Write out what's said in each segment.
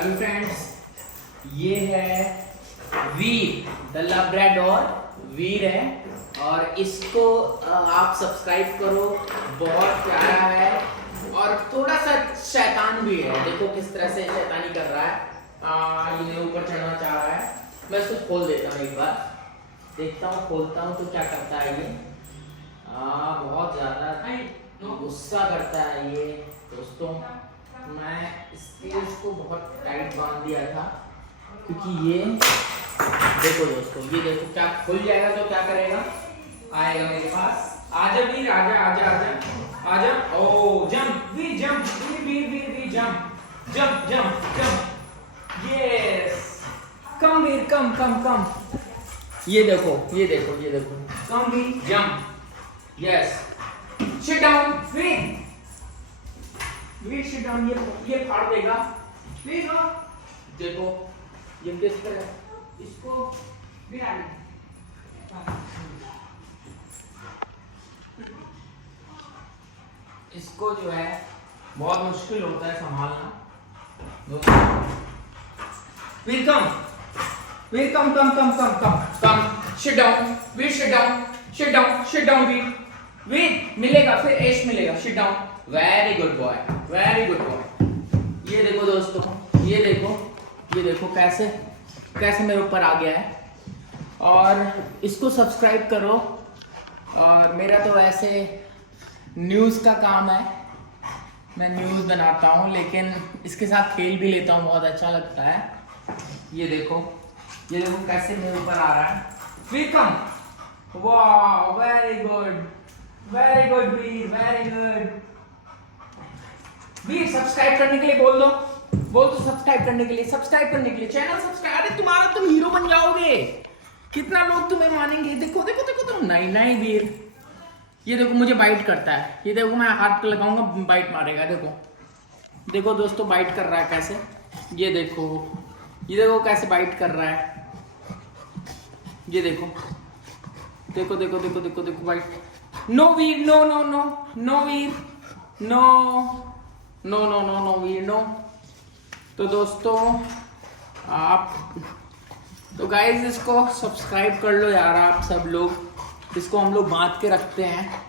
Hello friends, ये है वीर the Labrador. वीर है और इसको आप सब्सक्राइब करो। बहुत प्यारा है और थोड़ा सा शैतान भी है। देखो किस तरह से शैतानी कर रहा है। ये ऊपर चढ़ना चाह रहा है। मैं इसको खोल देता हूँ, एक बार देखता हूँ, खोलता हूँ तो क्या करता है ये। बहुत ज़्यादा गुस्सा करता है ये। दोस्तों, मैं इसको बहुत टाइट बांध दिया था क्योंकि ये देखो दोस्तों, ये देखो क्या खुल जाएगा तो क्या करेगा, आएगा मेरे पास। आजा वीर, आजा आजा आजा आजा। ओ jump Veer, jump Veer Veer Veer Veer, jump jump jump jump. Yes, come Veer, come come come. ये देखो ये देखो ये देखो, come Veer, jump. Yes, sit down Veer, Veer sit down. ये फाड़ देगा वीर। देखो ये किस तरह इसको गिरा दे। इसको जो है बहुत मुश्किल होता है संभालना। Veer come, Veer come come come come come come. Sit down Veer, sit down, sit down, sit down Veer. Veer मिलेगा फिर ऐश मिलेगा। Sit down. Very good boy, very good boy. ये देखो दोस्तों, ये देखो कैसे कैसे मेरे ऊपर आ गया है। और इसको सब्सक्राइब करो। और मेरा तो वैसे न्यूज़ का काम है, मैं न्यूज़ बनाता हूँ, लेकिन इसके साथ खेल भी लेता हूँ, बहुत अच्छा लगता है। ये देखो कैसे मेरे ऊपर आ रहा है। वेलकम, वाह, वेरी गुड, वेरी गुड वीर, वेरी गुड वीर। सब्सक्राइब करने के लिए बोल दो सब्सक्राइब करने के लिए, सब्सक्राइब करने के लिए, चैनल सब्सक्राइब। अरे तुम हीरो बन जाओगे, कितना लोग तुम्हें मानेंगे। देखो देखो देखो तुम। नहीं वीर, ये देखो मुझे बाइट करता है। ये देखो मैं हाथ लगाऊंगा, बाइट मारेगा। देखो दोस्तों, बाइट कर रहा है कैसे। ये देखो कैसे बाइट कर रहा है। ये देखो देखो देखो देखो देखो देखो bite. No Veer, no no no no Veer, no no no no no Veer, no. तो दोस्तों तो गाइज इसको सब्सक्राइब कर लो यार, आप सब लोग। इसको हम लोग बांध के रखते हैं।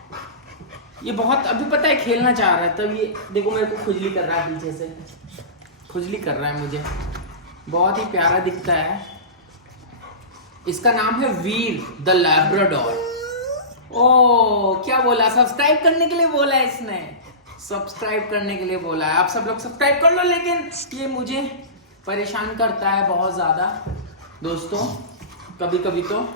ये बहुत अभी पता है खेलना चाह रहा है, तब ये देखो मेरे को खुजली कर रहा है, पीछे से खुजली कर रहा है मुझे। बहुत ही प्यारा दिखता है। इसका नाम है वीर द लैब्राडोर। ओ क्या बोला, सब्सक्राइब करने के लिए बोला है इसने, सब्सक्राइब करने के लिए बोला है। आप सब लोग सब्सक्राइब कर लो, लेकिन ये मुझे परेशान करता है बहुत ज़्यादा दोस्तों। कभी कभी तो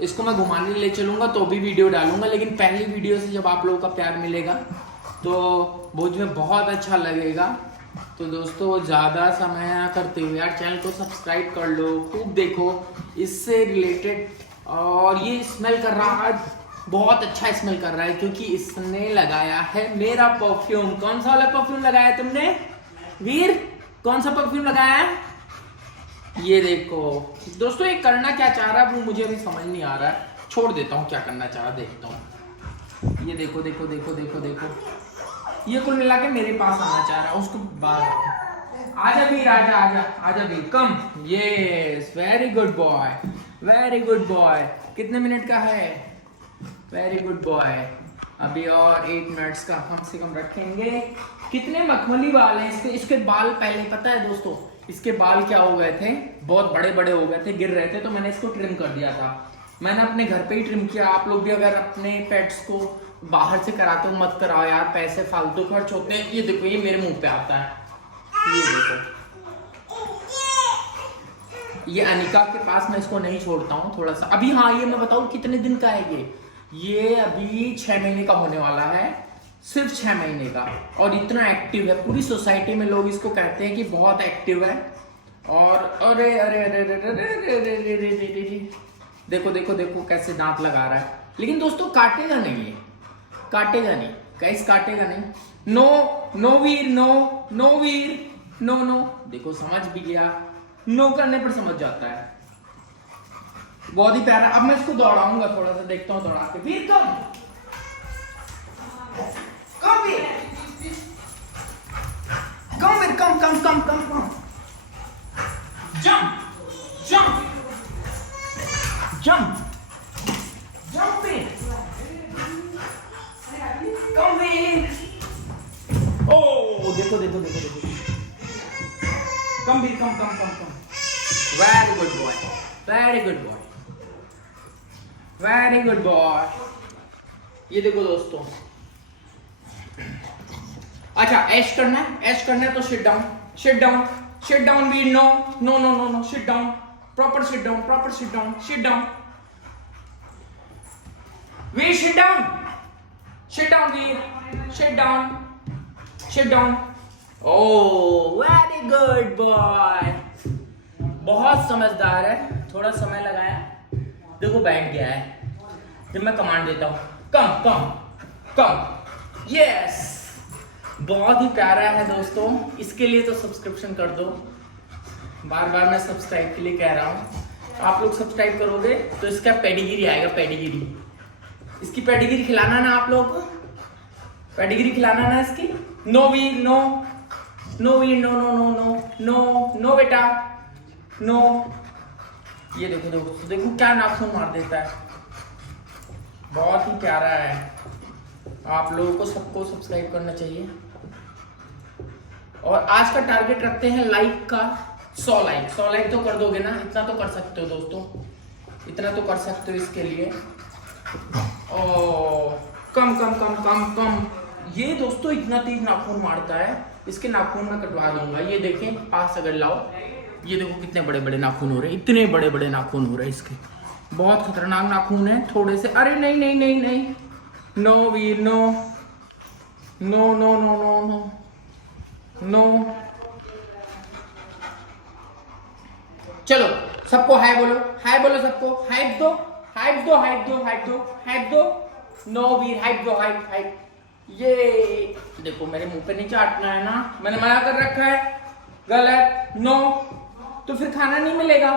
इसको मैं घुमाने ले चलूँगा तो भी वीडियो डालूंगा, लेकिन पहली वीडियो से जब आप लोगों का प्यार मिलेगा तो मुझे बहुत अच्छा लगेगा। तो दोस्तों ज़्यादा समय ना करते हुए यार चैनल को सब्सक्राइब कर लो, खूब देखो इससे रिलेटेड। और ये स्मेल कर रहा है, बहुत अच्छा स्मेल कर रहा है, क्योंकि इसने लगाया है मेरा परफ्यूम। कौन सा वाला परफ्यूम लगाया है तुमने वीर, कौन सा परफ्यूम लगाया है? ये देखो दोस्तों, ये करना क्या चाह रहा है वो मुझे अभी समझ नहीं आ रहा है। छोड़ देता हूँ, क्या करना चाह रहा देखता हूँ। ये देखो देखो देखो देखो देखो, ये कुल मिला के मेरे पास आना चाह रहा है, उसको बाहर। आजा वीर, आजा आजा आजा Veer, come. Yes, very good boy, very good boy. कितने मिनट का है? Very good boy. अभी और 8 मिनट्स का कम से कम रखेंगे। कितने मखमली बाल हैं इसके बाल पहले पता है दोस्तों, इसके बाल क्या हो गए थे, बहुत बड़े बड़े हो गए थे, गिर रहे थे, तो मैंने इसको ट्रिम कर दिया था। मैंने अपने घर पे ही ट्रिम किया। आप लोग भी अगर अपने पेट्स को बाहर से कराते हो मत कराओ यार, पैसे फालतू खर्च होते हैं। ये देखो, ये मेरे मुंह पे आता है। ये देखो, ये अनिका के पास मैं इसको नहीं छोड़ता हूँ थोड़ा सा अभी। हाँ, ये मैं बताऊँ कितने दिन का है ये अभी 6 महीने का होने वाला है, सिर्फ 6 महीने का। और इतना एक्टिव है, पूरी सोसाइटी में लोग इसको कहते हैं कि बहुत एक्टिव है। और अरे अरे अरे अरे अरे अरे अरे अरे, देखो देखो देखो कैसे दांत लगा रहा है। लेकिन दोस्तों काटेगा नहीं, ये काटेगा नहीं, कैसे काटेगा नहीं। No no Veer, no no Veer, no no. देखो समझ भी गया, नो करने पर समझ जाता है। बहुत ही प्यारा। अब मैं इसको दौड़ाऊंगा थोड़ा सा, देखता हूँ दौड़ा के। Veer come come Veer, come Veer, come come come come come jump jump jump jump Veer, come Veer. ओ देखो देखो देखो देखो, come Veer, come come come come. Very good boy, very good boy, very good boy. ये देखो दोस्तों, अच्छा ऐश करना है, ऐश करना है तो sit down, sit down, sit down Veer. No no no no no, sit down, proper sit down, proper sit down, sit down Veer, sit down, sit down Veer, sit down, sit down. Oh very good boy, बहुत समझदार है, थोड़ा समय लगाया, देखो बैठ गया है। जब मैं कमांड देता हूं कम कम कम, यस, बहुत ही प्यारा है दोस्तों। इसके लिए तो सब्सक्रिप्शन कर दो, बार बार मैं सब्सक्राइब के लिए कह रहा हूँ। आप लोग सब्सक्राइब करोगे तो इसका पेडिगिरी आएगा, पेडिगिरी, इसकी पेडिगिरी खिलाना ना आप लोग को, पेडिगिरी खिलाना ना इसकी। No Veer no, no Veer no no no no no no बेटा नो। ये देखो देखो देखो क्या नाखून मार देता है, बहुत ही प्यारा है। आप लोगों को सबको सब्सक्राइब करना चाहिए। और आज का टारगेट रखते हैं लाइक का, 100 लाइक, 100 लाइक तो कर दोगे ना, इतना तो कर सकते हो दोस्तों, इतना तो कर सकते हो इसके लिए। ओ कम कम कम कम कम। ये दोस्तों इतना तेज नाखून मारता है, इसके नाखून में कटवा दूंगा। ये देखें, पास अगर लाओ, ये देखो कितने बड़े बड़े नाखून हो रहे हैं, इतने बड़े बड़े नाखून हो रहे हैं इसके, बहुत खतरनाक नाखून है। थोड़े से, अरे नहीं नहीं नहीं नहीं, no Veer no no no no no no no. चलो सबको हाय बोलो, हाय बोलो सबको, हाइप दो, हाइप दो, हाइप दो, हाइप दो, हाइप दो। नो वीर, हाइप दो, हाइप हाइप। ये देखो मेरे मुंह पे नहीं चाटना है ना, मैंने मना कर रखा है, गलत। नो तो फिर खाना नहीं मिलेगा,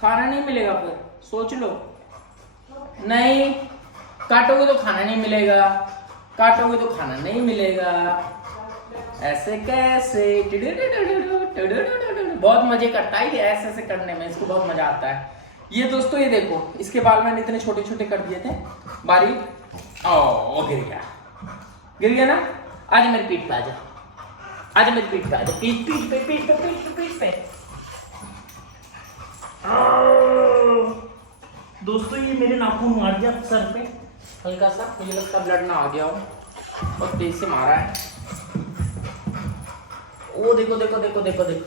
खाना नहीं मिलेगा, फिर सोच लो। नहीं काटोगे तो खाना नहीं मिलेगा, काटोगे तो खाना नहीं मिलेगा, ऐसे कैसे। बहुत मजे करता है ये ऐसे ऐसे करने में, इसको बहुत मजा आता है। ये दोस्तों ये देखो, इसके बाल मैंने इतने छोटे छोटे कर दिए थे, बारीक। ओ गिर गया, गिर गया ना। आज मेरी पीठ पे आजा, आज मेरी पीठ पे आजा, पीठ पीठ पे, पीठ पे, पीठ पे, पीठ पे। दोस्तों ये मेरे नाखून मार दिया सर पे हल्का सा, मुझे लगता ब्लड ना आ गया हो, बहुत तेज से मारा है। ओ देखो देखो देखो देखो देखो देखो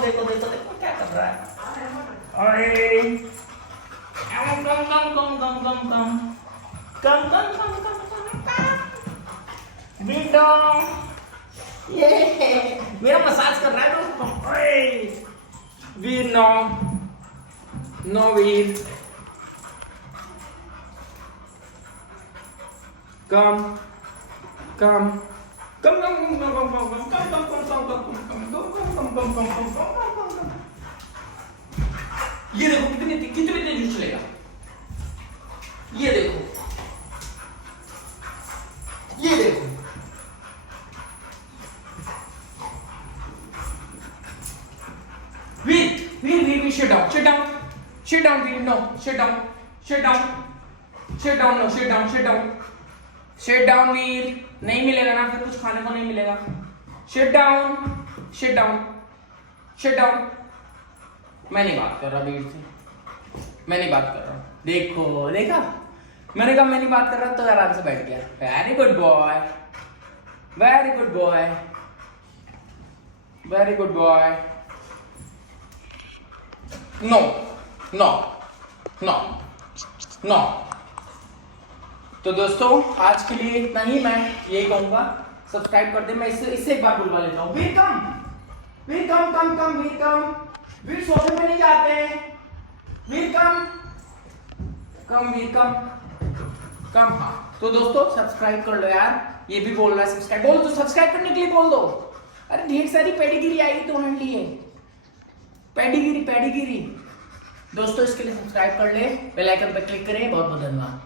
देखो देखो देखो क्या कर रहा है। अरे कम come come come come come come come come come come कम बेटा, ये मेरा मसाज कर रहा है दोस्तों। वीर नो नो वीर, come come come come come come come come come come come come come. ये देखो कितनी कितनी तेज उछलेगा, ये देखो, ये देखो। वीर sit down, sit down, sit down वीर, no, sit down, sit down, sit down, no, sit down, sit down, sit down वीर। नहीं मिलेगा ना, फिर कुछ खाने को नहीं मिलेगा। sit down, sit down, sit down। मैं नहीं बात कर रहा वीर से, मैं नहीं बात कर रहा। देखो देखा, मैंने कहा मैं नहीं बात कर रहा तो आराम से बैठ गया। Very good boy, very good boy, very good boy. No no no no. तो दोस्तों आज के लिए इतना ही, मैं यही कहूंगा सब्सक्राइब कर दे। मैं इससे एक बार बुलवा लेता हूँ। वीर come, Veer come come come, Veer come, वीर सोफे पे नहीं जाते हैं, वीर कम कम, वीर कम कम। हाँ तो दोस्तों सब्सक्राइब कर लो यार, ये भी बोल रहा है सब्सक्राइब, बोल तो सब्सक्राइब करने के लिए बोल दो। अरे ढेर सारी पेडिगिरी आएगी तुम्हारे लिए, पेडिगिरी पेडिगिरी। दोस्तों इसके लिए सब्सक्राइब कर ले, बेल आइकन पर क्लिक करें। बहुत बहुत धन्यवाद।